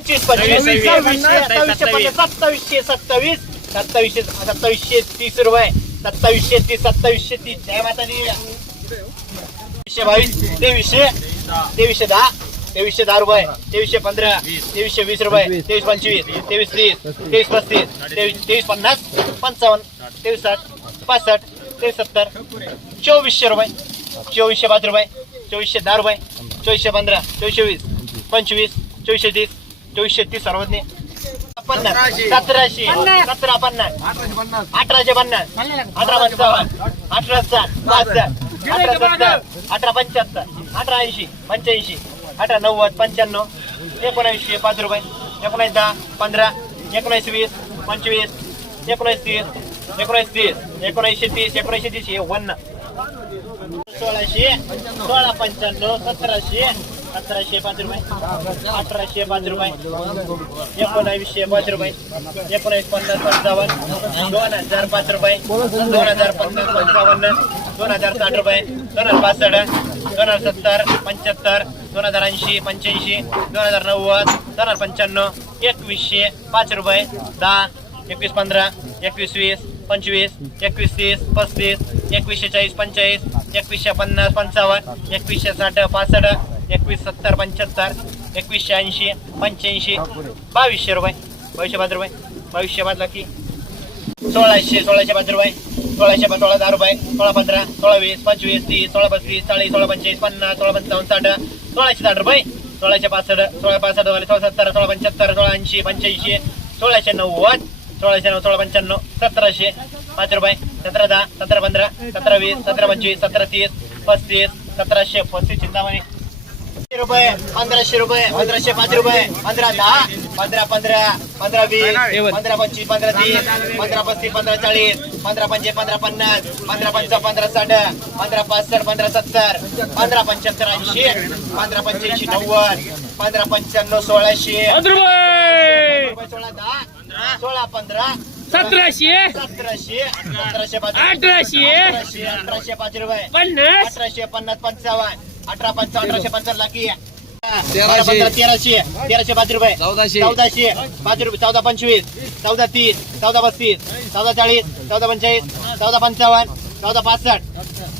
पंचवीस पंचवीस सव्वीस, सव्वीस, सत्तावीस, सत्तावीसशे पन्नास, सत्तावीसशे सत्तावीस सत्तावीसशे सत्तावीसशे तीस रुपये. सत्तावीसशे तीस सत्तावीसशे तीस. जय माता दी बावीस तेवीसशे तेवीसशे दहा तेवीसशे दहा रुपये तेवीसशे पंधरा तेवीसशे वीस रुपये तेवीस पंचवीस तेवीस तीस तेवीस पस्तीस तेवीस तेवीस पन्नास पंचावन्न तेवीस साठ पासष्ट तेवीस सत्तर चोवीसशे रुपये चोवीसशे पाच रुपये चोवीसशे दहा रुपये चोवीसशे पंधरा चोवीसशे वीस पंचवीस चोवीसशे तीस चोवीसशे तीस सर्वज्ञ पन्नास. सतराशे. सतरा पन्नास. अठराशे पन्नास. अठरा पंचावन्न. अठरा सत्तर. अठरा पंच्याहत्तर. अठरा ऐंशी. पंच्याऐंशी. अठरा नव्वद. पंच्याण्णव. एकोणऐंशी. पाच रुपये. एकोणऐंशी दहा. पंधरा. एकोणऐंशी वीस. पंचवीस. एकोणऐंशी तीस. एकोणऐंशी तीस. एकोणऐंशी तीस. एकोणऐंशी तीस. हे वन्न. सोळाशे. सोळा पंच्याण्णव. सतराशे. सतराशे पाच रुपये अठराशे पाच रुपये एकोणावीसशे पाच रुपये एकोणावीस पन्नास पंचावन्न. दोन हजार पाच रुपये दोन हजार पन्नास पंचावन्न. दोन हजार साठ रुपये. दोन हजार पासष्ट. दोन हजार सत्तर. पंच्याहत्तर. दोन हजार ऐंशी. पंच्याऐंशी. दोन हजार नव्वद. दोन हजार पंच्याण्णव. एकवीसशे पाच रुपये. दहा. एकवीस पंधरा. एकवीस वीस. पंचवीस. एकवीस तीस. पस्तीस. एकवीसशे चाळीस. पंचेचाळीस एकवीसशे पन्नास. पंचावन्न. एकवीसशे साठ. पासष्ट. एकवीस सत्तर पंच्याहत्तर एकवीसशे ऐंशी पंच्याऐंशी बावीसशे रुपये. बावीसशे पाच रुपये. बावीसशे पाच लाखी सोळाशे सोळाशे पाच रुपये. सोळाशे पाच सोळा दहा रुपये. सोळा पंधरा सोळा वीस पंचवीस तीस सोळा पस्तीस चाळीस सोळा पंचवीस पन्नास सोळा पंचावन्न साठ सोळाशे साठ रुपये. सोळाशे पासष्ट सोळा पासष्ट वाले सोळा सत्तर सोळा पंच्याहत्तर सोळा ऐंशी पंच्याऐंशी सोळाशे नव्वद सोळाशे नऊ सोळा पंच्याण्णव सतराशे पाच रुपये. सतरा दहा सतरा पंधरा सतरा वीस सतरा पंचवीस सतरा तीस पस्तीस सतराशे. पस्तीस चिंतामणी रुपये पंधराशे रुपये पंधराशे पाच रुपये पंधरा दहा पंधरा पंधरा पंधरा वीस पंधरा पंचवीस पंधरा तीस पंधरा पस्तीस पंधरा चाळीस पंधरा पंचे पंधरा पन्नास पंधरा पंचा पंधरा साठ पंधरा पासष्ट पंधरा सत्तर पंधरा पंच्याहत्तर ऐंशी पंधरा पंच्याऐंशी नव्वद पंधरा पंच्याण्णव सोळाशे सोळा दहा सोळा पंधरा सतराशे! सतराशे अठराशे! अठराशे अठराशे पाच रुपये पन्नास! अठराशे पन्नास पंचावन्न अठरा पंचावन्न अठराशे पंचावन्न लाखी. तेराशे. तेराशे. तेराशे पाच रुपये. चौदाशे. चौदाशे. पाच रुपये. चौदा पंचवीस. चौदा तीस. चौदा पस्तीस चौदा चाळीस. चौदा पंचेचाळीस. चौदा पंचावन्न. चौदा पासष्ट.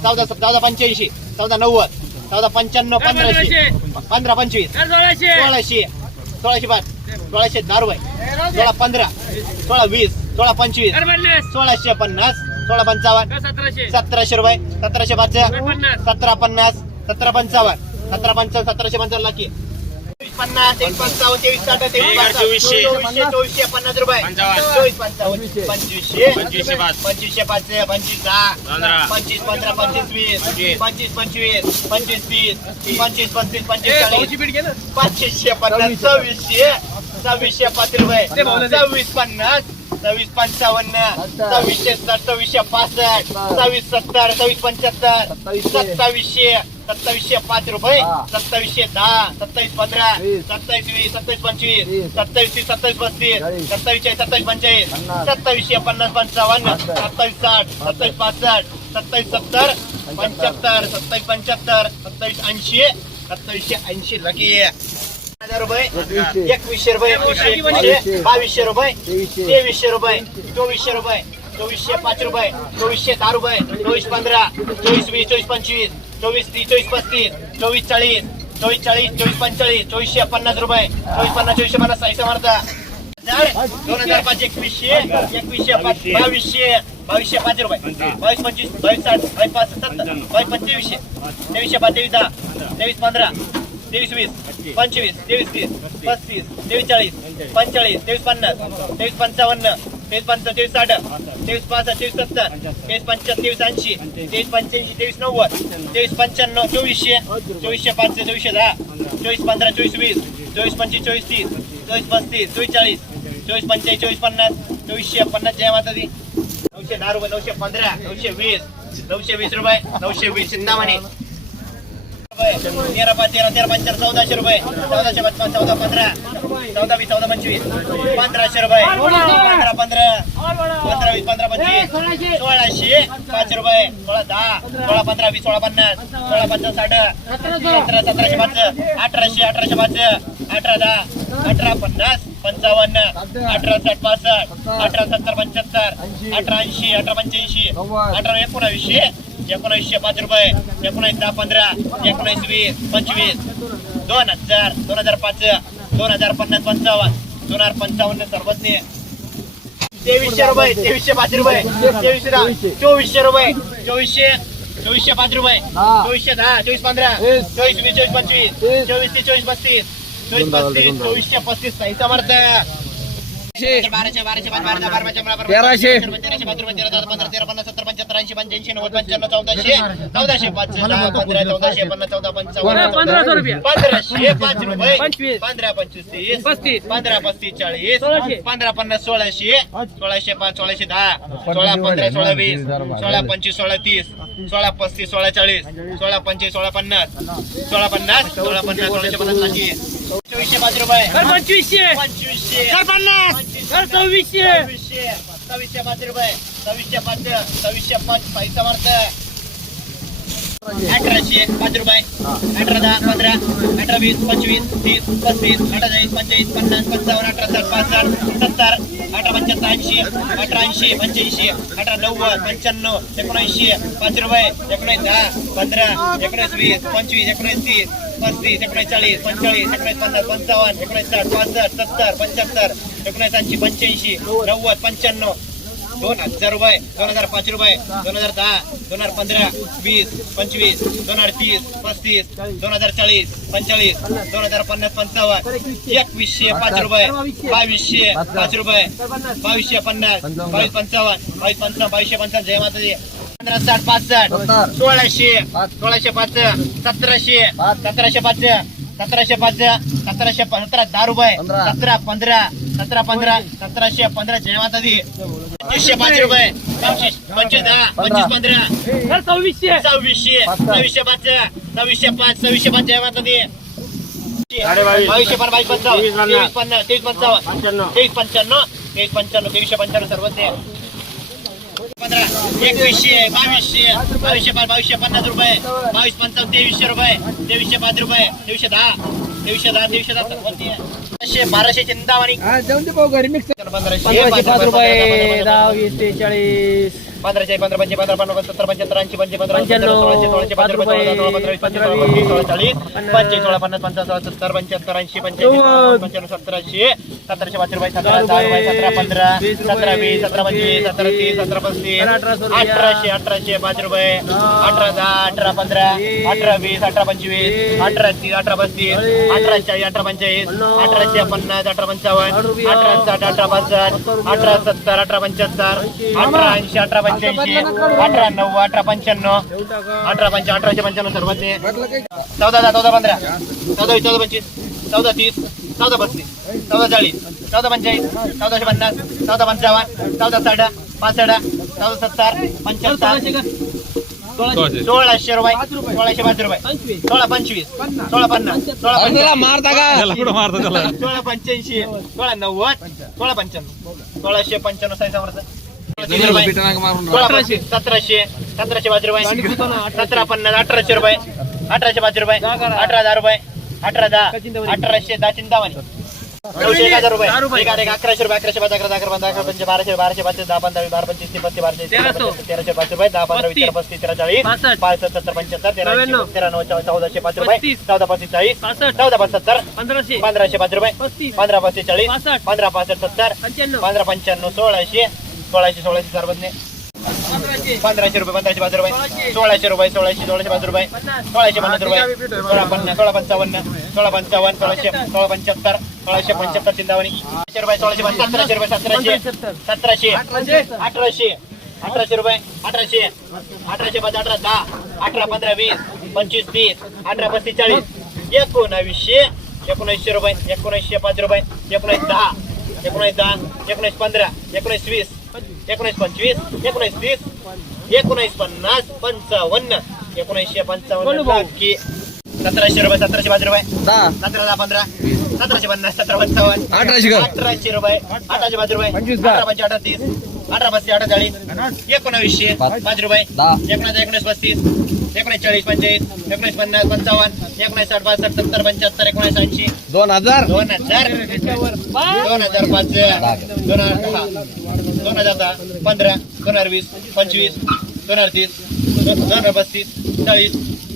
चौदा चौदा पंच्याऐंशी. चौदा नव्वद. चौदा पंच्याण्णव पंधराशे. पंधरा पंचवीस. सोळाशे. सोळाशे. पाच. सोळाशे दहा रुपये. सोळा पंधरा. सोळा वीस. सोळा पंचवीस. सोळाशे पन्नास. सोळा पंचावन्न. सतराशे. सतराशे रुपये. सतराशे पाच. सतरा पन्नास. सतरा पंचावन्न. सतरा पंचावन्न सतराशे पंचावन्न लाखी. पन्नास तेवीस पंचावन्न तेवीस साठ तेवीस चोवीसशे. चोवीसशे पन्नास रुपये. पंचावन्न. चोवीस पंचावन्न. पंचवीसशे. पंचवीसशे. पाच. पंचवीसशे पाच पंचवीस दहा. पंचवीस पंधरा पंचवीस वीस. पंचवीस. पंचवीस पंचवीस. पंचवीस तीस पंचवीस पंचवीस चाळीस. पाचशे पन्नास सव्वीसशे. सव्वीसशे पाच रुपये. सव्वीस पन्नास. सव्वीस पंचावन्न. सव्वीसशे सव्वीसशे पासष्ट. सव्वीस सत्तर. सव्वीस पंच्याहत्तर. सत्तावीसशे. सत्तावीसशे पाच रुपये सत्तावीसशे दहा सत्तावीस पंधरा सत्तावीस वीस सत्तावीस पंचवीस सत्तावीस तीस सत्तावीस पस्तीस सत्तावीस चाळीस सत्तावीस पंचेचाळीस सत्तावीसशे पन्नास पंचावन्न सत्तावीस साठ सत्तावीस पासष्ट सत्तावीस सत्तर पंच्याहत्तर. सत्तावीस पंच्याहत्तर सत्तावीस ऐंशी सत्तावीसशे ऐंशी लकी हजार रुपये एकवीसशे. रुपये एकवीसशे बावीसशे. रुपये तेवीसशे रुपये चोवीसशे रुपये चोवीसशे पाच रुपये चोवीसशे दहा रुपये चोवीस पंधरा चोवीस वीस चोवीस पंचवीस चोवीस तीस चोवीस पस्तीस चोवीस चाळीस चोवीस चाळीस चोवीस पंचेचाळीस चोवीसशे पन्नास रुपये चोवीस पन्नास चोवीसशे पन्नास ऐसा मारता हजार दोन हजार पाच एकवीसशे एकवीसशे बावीसशे बावीसशे पाच रुपये. बावीस पंचवीस बावीस साठ बावीस पाच सत्तर बावीस पंचवीसशे तेवीसशे पाच तेवीस दहा तेवीस पंधरा तेवीस वीस पंचवीस तेवीस तीस पस्तीस तेवीस चाळीस पंचेचाळीस तेवीस पन्नास तेवीस पंचावन्न तेवीस पंच तेवीस साठ तेवीस पाच तेवीस सत्तर तेवीस पंच्याहत्तर तेवीस ऐंशी तेवीस पंच्याऐंशी तेवीस नव्वद तेवीस पंच्याण्णव चोवीसशे चोवीसशे पाच चोवीसशे दहा चोवीस पंधरा चोवीस वीस चोवीस पंचवीस चोवीस तीस चोवीस पस्तीस चोवीस चाळीस चोवीस पंचेचाळीस चोवीस पन्नास चोवीसशे पन्नास जय माता दी नऊशे दहा रुपये नऊशे पंधरा नऊशे वीस नऊशे वीस रुपये नऊशे वीस चिंतामणी तेरा पाच तेरा तेरा पंचार चौदाशे रुपये. चौदाशे पाच चौदा पंधरा. चौदा वीस चौदा पंचवीस. पंधराशे रुपये. पंधरा पंधरा. पंधरा वीस पंधरा पंचवीस. सोळाशे पाच रुपये. सोळा दहा. सोळा पंधरा वीस सोळा पन्नास. सोळा पंचावन्न साठ. सतरा सतराशे पाच. अठराशे अठराशे पाच. अठरा दहा. अठरा पन्नास. पंचावन्न. अठरा साठ पासष्ट. अठरा सत्तर पंच्याहत्तर. अठरा ऐंशी अठरा पंच्याऐंशी. अठरा एकोणावीसशे. एकोणावीसशे पाच रुपये एकोणावीस दहा पंधरा एकोणावीस वीस पंचवीस दोन हजार दोन हजार पाच दोन हजार पन्नास पंचावन्न दोन हजार पंचावन्न सर्वज्ञ. तेवीसशे रुपये तेवीसशे पाच रुपये तेवीसशे दहा चोवीसशे रुपये चोवीसशे चोवीसशे पाच रुपये चोवीसशे दहा चोवीस पंधरा चोवीस वीस चोवीस पंचवीस चोवीस तीस चोवीस पस्तीस चोवीस पस्तीस चोवीसशे पस्तीस काही बाराशे बाराशे तेराशे. पंधरा तेरा पन्नास सत्तर पंच्याहत्तर ऐंशी पंच्याऐंशी नव्वद पंच्याण्णव चौदाशे चौदाशे पाच पंधरा चौदाशे पन्नास चौदा पंचावन्न पंधराशे रुपये पाच. पंधरा पंचवीस तीस पस्तीस. पंधरा पस्तीस चाळीस. पंधरा पन्नास सोळाशे सोळाशे पाच सोळाशे दहा सोळा पंधरा सोळा वीस सोळा पंचवीस सोळा तीस सोळा पस्तीस सोळा चाळीस सोळा पंचवीस सोळा पन्नास सोळा पन्नास सोळा पन्नास सोळाशे पन्नास चोवीसशे पाच रुपये पंचवीसशे पंचवीसशे पन्नास सव्वीसशे. सव्वीसशे. सव्वीसशे पाच रुपये. सव्वीसशे पाच सव्वीसशे पाच. पैसा मारत. अठराशे पाच रुपये. अठरा दहा पंधरा. अठरा वीस पंचवीस तीस पस्तीस अठ्ठेचाळीस पंचेचाळीस पन्नास पंचावन्न अठरा साठ पासष्ट सत्तर अठरा पंच्याहत्तर ऐंशी अठरा ऐंशी पंच्याऐंशी अठरा नव्वद पंच्याण्णव एकोणऐंशी पाच रुपये एकोणीस दहा पंधरा एकोणीस वीस पंचवीस एकोणीस तीस पस्तीस एकोणीस चाळीस पंचेचाळीस एकोणीस पन्नास पंचावन्न एकोणीस साठ पासष्ट सत्तर पंच्याहत्तर एकोणीस ऐंशी पंच्याऐंशी नव्वद पंच्याण्णव. दोन हजार रुपये दोन हजार पाच रुपये दोन हजार दहा दोन हजार पंधरा वीस पंचवीस दोन हजार तीस पस्तीस दोन हजार चाळीस पंचेचाळीस दोन हजार पन्नास पंचावन्न. एकवीसशे पाच रुपये बावीसशे पाच रुपये बावीसशे पन्नास बावीस पंचावन्न बावीस पंचावन्न बावीसशे पंचावन्न. जय माताजी. पंधरा साठ पासष्ट सोळाशे सोळाशे पाच सतराशे सतराशे पाच सतराशे पाच सतराशे सतरा दहा रुपये सतरा पंधरा सतरा पंधरा सतराशे पंधरा जय माताजी पंचवीसशे पाच रुपये. पंचवीस पंचवीस दहा पंचवीस पंधरा. सव्वीसशे. सव्वीसशे सव्वीसशे पाच सव्वीसशे पाच सव्वीसशे पाच जय माताजी बावीसशे पण बावीस पंचावन्न. तेवीस पन्नास. तेवीस पंचावन्न. तेवीस पंच्याण्णव तेवीस पंच्याण्णव तेवीसशे पंच्याण्णव सर्वच पंधरा एकवीसशे बावीसशे बावीसशे पाच बावीसशे पन्नास रुपये. बावीस पंचावन्न तेवीसशे रुपये. तेवीसशे पाच रुपये तेवीसशे दहा. बाराशे पंधराशे पाच रुपये दहा वीस तेचाळीस पंधराशे पंधरा पंचे पंधरा पन्नास सत्तर पंच्याहत्तर ऐंशी पंचे पंधरा पंच्याण्णव, सोळाशे सोळाशे पंधरा पंचवीस सोळा चाळीस पंचे सोळा पन्नास पंचावन्न सत्तर पंच्याहत्तर ऐंशी पंच्याऐंशी नव्वद. पंच्याण्णव सतराशे रुपये सतरा दहा रुपये सतरा पंधरा सतरा वीस सतरा पंचवीस सतरा तीस सतरा पस्तीस अठराशे. अठराशे पाच रुपये अठरा दहा अठरा पंधरा अठरा वीस अठरा पंचवीस अठरा तीस अठरा पस्तीस अठरा चाळीस अठरा पंचेचाळीस अठराशे पन्नास अठरा पंचावन्न अठरा साठ अठरा पासष्ट अठरा सत्तर अठरा पंच्याहत्तर अठरा ऐंशी अठरा पंच्याऐंशी अठरा नव्वद अठरा पंच्याण्णव अठरा पंचा अठराशे पंच्याण्णव सर्वात चौदा दहा चौदा पंधरा. चौदा चौदा पंचवीस. चौदा तीस. चौदा पस्तीस चौदा चाळीस चौदा पंचेचाळीस चौदाशे पन्नास चौदा पंचावन्न चौदा साठ पासष्ट चौदा सत्तर पंच्याहत्तर सोळाशे रुपये सोळाशे पाच रुपये सोळा पंचवीस सोळा पन्नास सोळा सोळा पंच्याऐंशी सोळा नव्वद सोळा पंच्याण्णव. सोळाशे पंच्याण्णव साई समर्थ अठराशे. सतराशे सतराशे पाच रुपये. सतरा पन्नास अठराशे रुपये अठराशे पाच रुपये अठरा दहा रुपये. अठरा दहा अठराशे दहा चिंतामणी नऊशे एक हजार रुपये दहा रुपये. एक हजार एक अकराशे रुपये अकराशे पाच अकरा अकरा पंधरा अकरा पंचे बाराशे बाराशे पाच दहा पंधरा बारा पंचवीस तीस पस्तीस बाराशे तेराशे. पाच रुपये दहा पंधरा वीस पस्तीस तेरा चाळीस. पाच सत्तर पंच्याहत्तर तेरा तेरा नऊ चौदाशे पाच रुपये. चौदा पस्तीस चाळीस चौदा पाच सत्तर पंधराशे पंधराशे पाच रुपये पंधरा पस्तीस चाळीस. पंधरा पासष्ट सत्तर पंधरा पंच्याण्णव सोळाशे सोळाशे सोळाशे सर्वज्ञ पंधराशे. रुपये पंधराशे पाच रुपये. सोळाशे. रुपये सोळाशे सोळाशे पाच रुपये. सोळाशे पन्नास रुपये. सोळा पन्नास सोळा पंचावन्न. सोळा पंचावन्न सोळाशे सोळा पंच्याहत्तर सोळाशे पंच्याहत्तर चिंतावणी सोळाशे रुपये सोळाशे पन्नास सतराशे रुपये सतराशे. सतराशे. अठराशे. अठराशे. रुपये अठराशे. अठराशे पाच अठरा दहा. अठरा पंधरा वीस. पंचवीस तीस. अठरा पस्तीस चाळीस. एकोणावीसशे. एकोणऐंशी रुपये एकोणऐंशी पाच रुपये. एकोणीस दहा. एकोणीस दहा. एकोणीस पंधरा. एकोणीस वीस. एकोणीस पंचवीस एकोणीस तीस एकोणीस पन्नास पंचावन्न. एकोणीसशे पंचावन्न सतराशे रुपये सतराशे पाच रुपये. सतरा दहा पंधरा सतराशे पन्नास सतरा पंचावन्न. अठराशे? अठराशे रुपये अठराशे पाच रुपये. अठरा पंचे अठरा तीस अठरा पस्तीस अठ्ठेचाळीस एकोणावीसशे पाच. रुपये. एकोणास एकोणीस पस्तीस एकोणीस चाळीस पंचेचाळीस एकोणीस पन्नास पंचावन्न एकोणीस साठ पासष्ट सत्तर पंच्याहत्तर एकोणीस ऐंशी. दोन हजार. दोन हजार. दोन हजार पाच. दोन हजार दहा. दोन हजार दहा. पंधरा दोन हजार वीस पंचवीस दोन हजार तीस दोन हजार पस्तीस चाळीस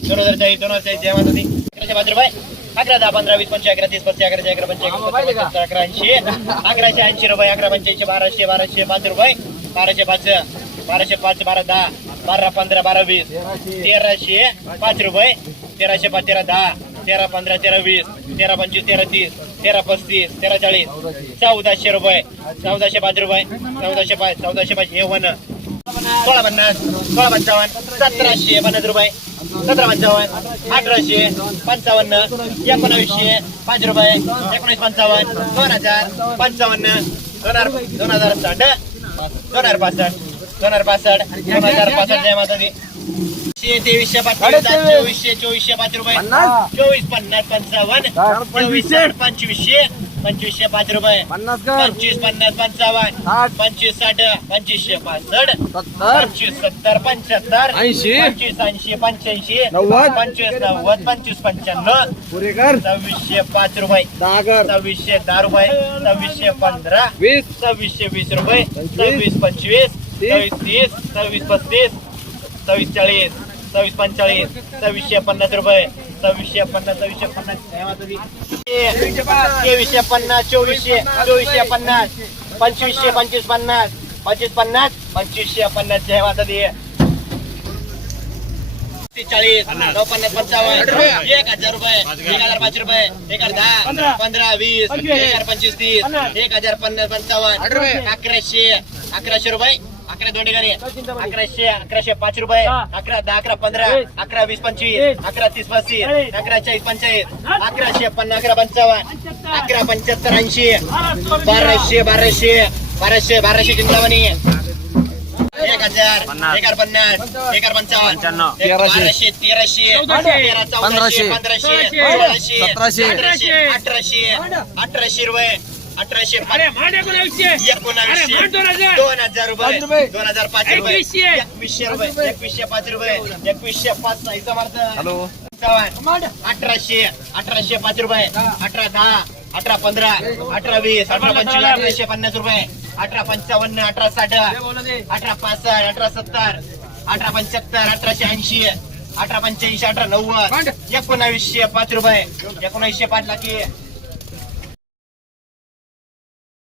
दोन हजार चाळीस दोन हजार चाळीस जय माता पाच रुपये. अकरा दहा पंधरा वीस पंचवीस अकरा तीस पस्तीस अकराशे अकरा पंचवीस अकरा ऐंशी अकराशे ऐंशी रुपये अकरा पंच्याऐंशी बाराशे बाराशे पाच रुपये बाराशे पाच बाराशे पाच बारा दहा बारा पंधरा बारा वीस तेराशे पाच रुपये तेराशे पाच तेरा दहा तेरा पंधरा तेरा वीस तेरा पंचवीस तेरा तीस तेरा पस्तीस तेरा चाळीस चौदाशे रुपये चौदाशे पाच रुपये चौदाशे पाच चौदाशे पाच हे वन सोळा पन्नास सोळा पंचावन्न सतराशे पन्नास रुपये सतरा पंचावन्न अठराशे पंचावन्न एकोणावीसशे पाच रुपये एकोणीस पंचावन्न दोन हजार पंचावन्न दोन हजार दोन हजार साठ दोन हजार पासष्ट दोन हजार पासष्ट दोन हजार पासष्ट जय माता दी एकशे तेवीसशे पाच चोवीसशे चोवीसशे पाच रुपये. चोवीस पन्नास पंचावन्न चोवीस पंचवीसशे. पंचवीसशे पाच रुपये. पंचवीस पन्नास पंचावन्न. पंचवीस साठ. पंचवीसशे पासष्ट. पंचवीस सत्तर पंच्याहत्तर. ऐंशी. पंचवीस ऐंशी पंच्याऐंशी. नव्वद. पंचवीस नव्वद. पंचवीस पंच्याण्णव. सव्वीसशे पाच रुपये. सव्वीसशे दहा रुपये. सव्वीसशे पंधरा. वीस. सव्वीसशे वीस रुपये. सव्वीस पंचवीस. सव्वीस तीस. सव्वीस पस्तीस. सव्वीस चाळीस. सव्वीस पंचाळीस सव्वीसशे पन्नास रुपये. सव्वीसशे पन्नास सव्वीसशे. तेवीसशे पन्नास. चोवीसशे चोवीसशे पन्नास पंचवीसशे पंचवीस पन्नास पंचवीस पन्नास पंचवीसशे पन्नास. जय माता दी चाळीस नऊ पन्नास पंचावन्न एक हजार रुपये एक हजार पाच रुपये एक हजार दहा पंधरा वीस एक हजार पंचवीस तीस एक हजार पन्नास पंचावन्न अकराशे अकराशे रुपये. अकरा दोन ठिकाणी अकराशे अकराशे पाच रुपये. अकरा दहा अकरा पंधरा. अकरा वीस पंचवीस. अकरा तीस पस्तीस. अकरा चाळीस पंचाळीस. अकराशे पन्नास अकरा पंचावन्न. अकरा पंच्याहत्तर ऐंशी. बाराशे बाराशे बाराशे बाराशे चिंतामणी. एक हजार एक हजार पन्नास एक हजार पंचावन्न. बाराशे तेराशे तेरा चौदाशे पंधराशे सोळाशे. अठराशे अठराशे अठराशे रुपये. अठराशे एकोणावीसशे. दोन हजार रुपये. दोन हजार पाच रुपये. एकवीसशे. रुपये. एकवीसशे पाच रुपये. एकवीसशे पाच साईचा मार्ग हॅलो. पंचावन्न अठराशे. अठराशे पाच रुपये. अठरा दहा. अठरा पंधरा. अठरा वीस. अठरा पंचवीस. अठराशे पन्नास रुपये. अठरा पंचावन्न. अठरा साठ. अठरा पासष्ट. अठरा सत्तर. अठरा पंच्याहत्तर. अठराशे ऐंशी. अठरा पंच्याऐंशी. अठरा नव्वद. एकोणावीसशे पाच रुपये. एकोणावीसशे पाच लाखी.